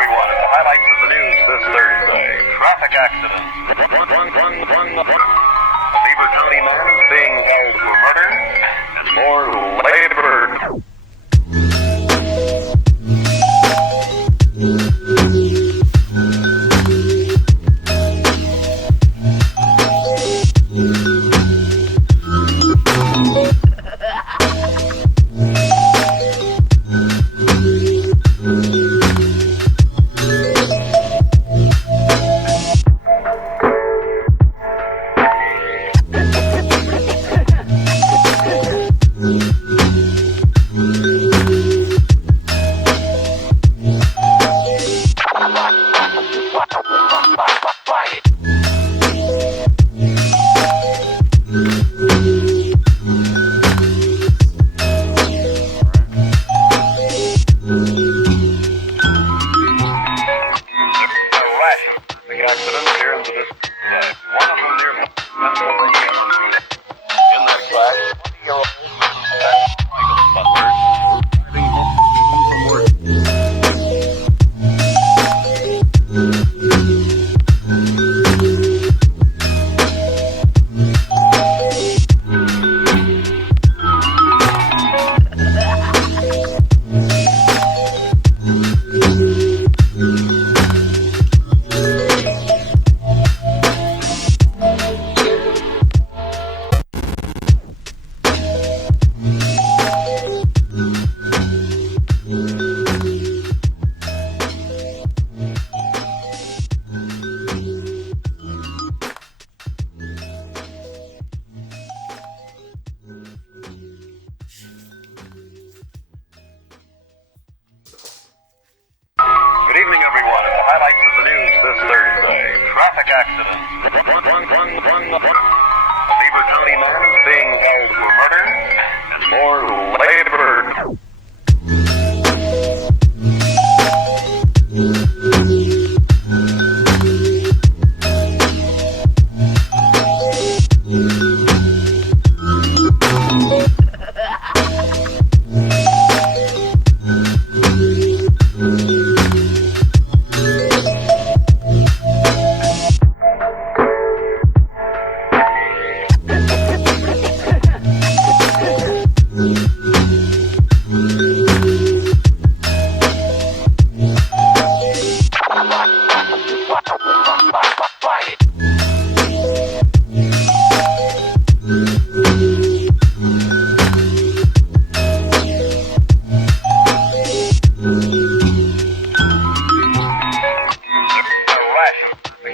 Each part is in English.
everyone at the highlights of the news this Thursday. Traffic accident. A Beaver County man is being held for murder, and more labor. Accidents here in the distance. One of them near Pennsylvania. In that crash, 20-year-old Michael Butler driving home from work. Good evening, everyone. At the highlights of the news this Thursday. Traffic accident. A Beaver County man is being held for murder, and more labor.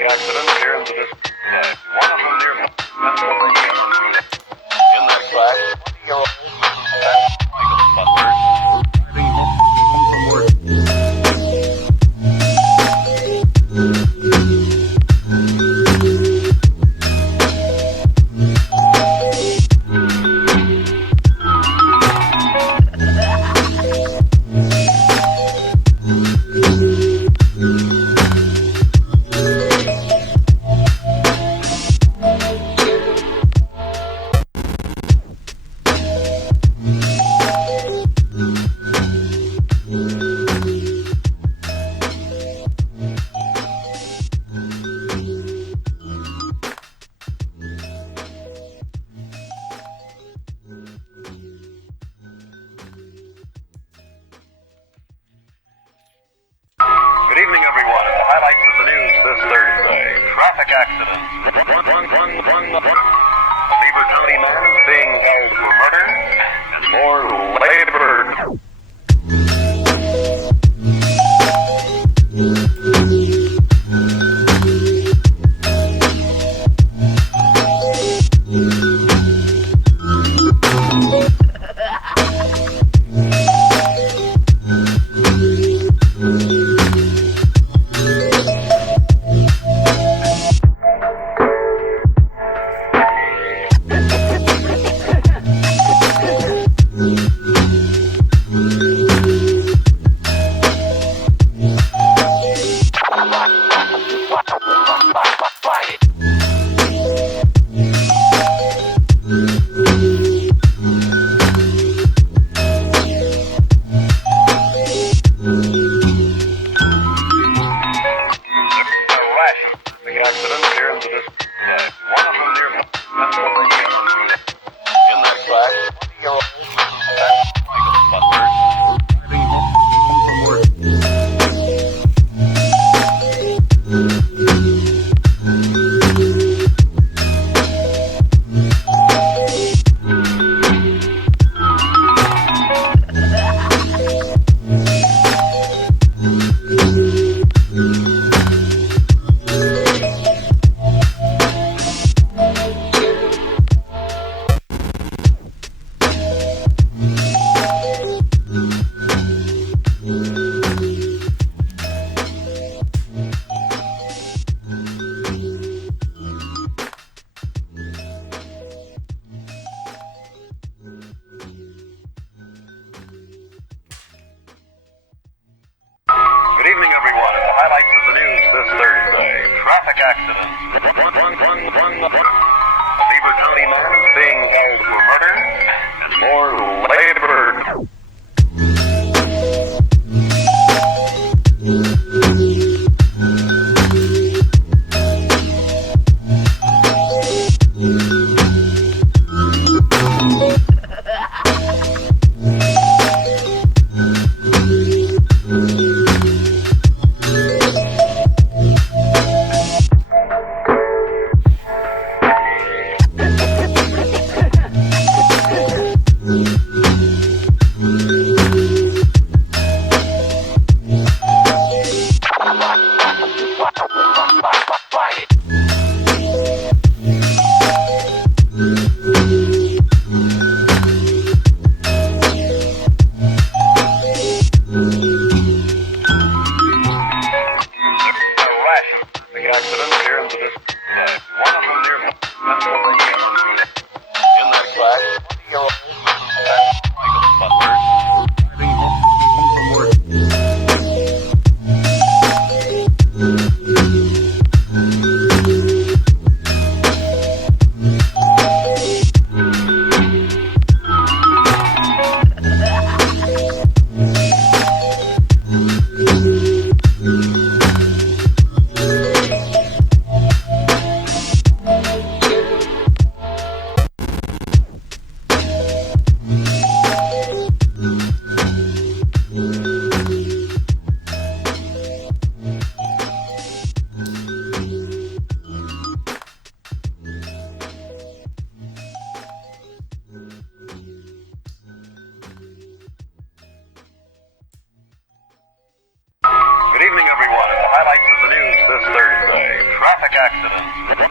Accidents here in the distance. One of them near Pennsylvania. In that crash, 20-year-old Michael Butler driving home from work. Good evening, everyone. At the highlights of the news this Thursday. Traffic accident. A Beaver County man is being held for murder, and more labor. traffic accident. Beaver County man is being held for murder and more labor. Accidents here in the district. One of them near Pennsylvania. In that class, 20-year-old Michael Butler driving home from work. Good evening, everyone. The highlights of the news this Thursday. Traffic accident. Beaver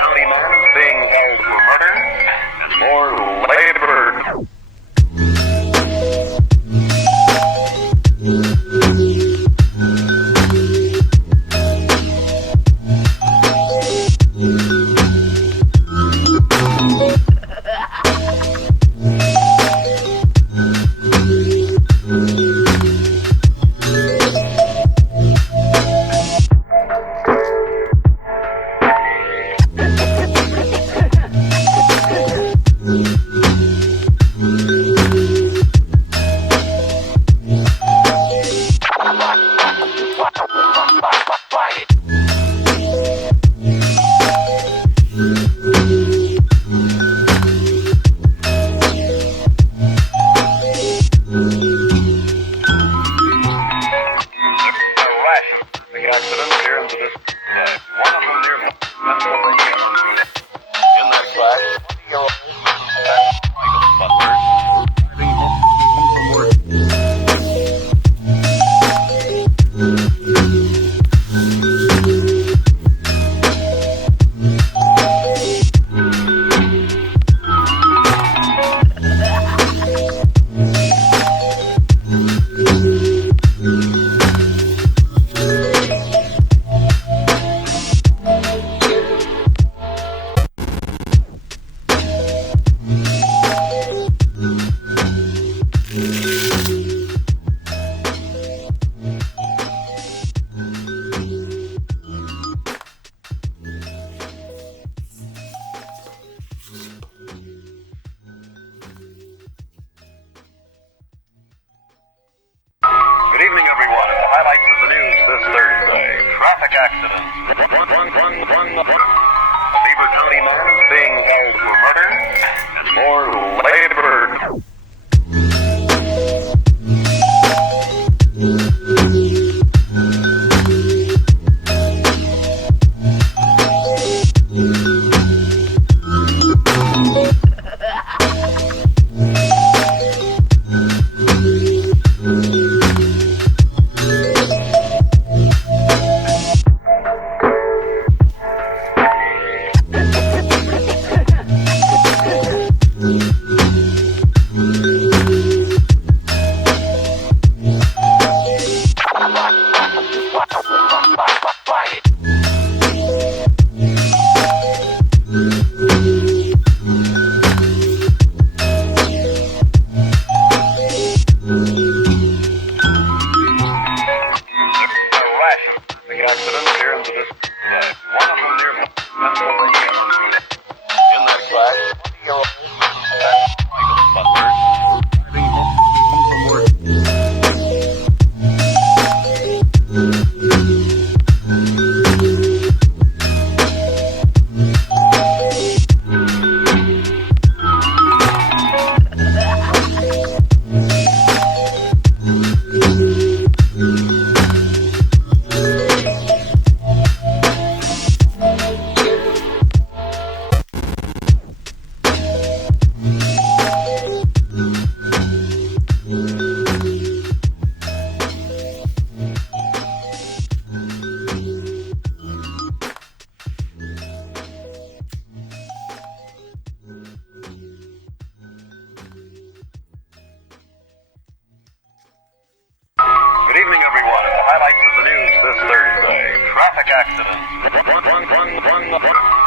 County man is being held for murder and more labor. Accidents here in the district. One of them near Pennsylvania. In that class, 20-year-old Michael Butler driving home from work. Good evening, everyone. The highlights of the news this Thursday. Traffic accident. Beaver County man is being held for murder and more labor. accidents here in the district. One of them near Pennsylvania. In that crash, 20-year-old Michael Butler driving home from work. Good evening, everyone. Highlights of the news this Thursday. Traffic accidents. Run.